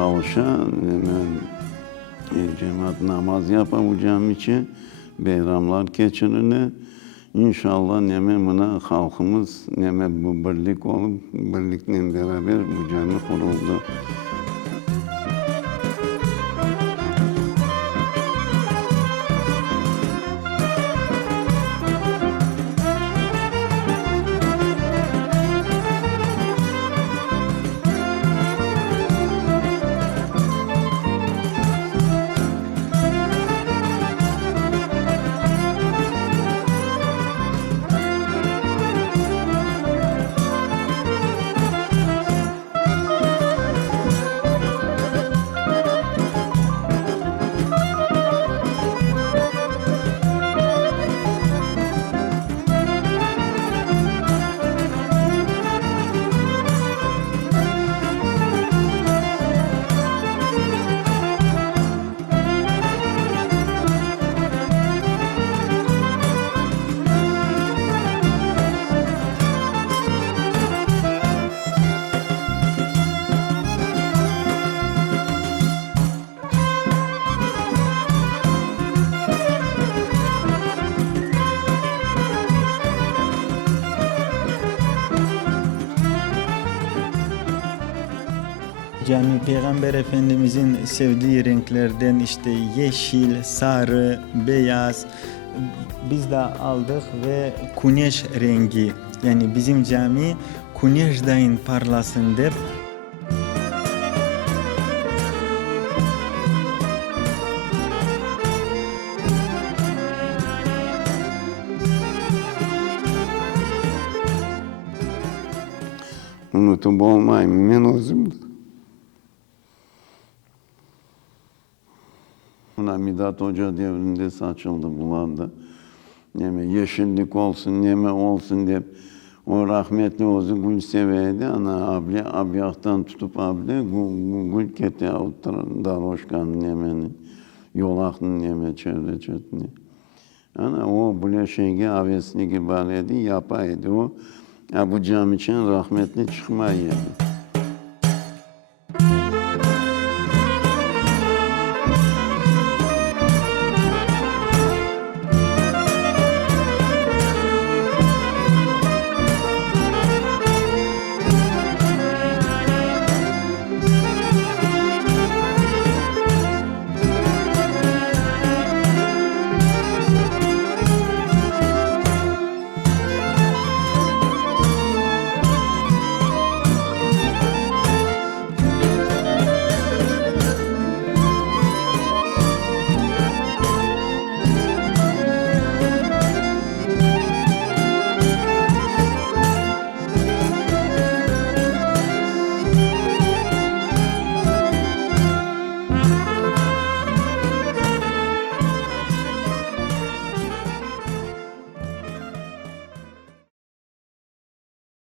çalışa cemaat namaz yapa bu cami için bayramlar geçirini. İnşallah neme buna halkımız neme bu birlik olup birlikle beraber bu cami kuruldu. Cami Peygamber Efendimizin sevdiği renklerden işte yeşil, sarı, beyaz biz de aldık ve güneş rengi. Yani bizim cami güneşten parlasın deyip Unutup olmayayım ben özüm. Buna Midat Hoca devrinde saçıldı bulanda. Neme yeşillik olsun, neme olsun deyip o rahmetli ozu gül seveydi. Ana abyaktan tutup gül kete oturan daroşkan nemenin, yolakın neme çevre çötünü. Ana o bulaşenge avesini ibareti yapaydı o. Bu cam için rahmetli çıkmayı yani.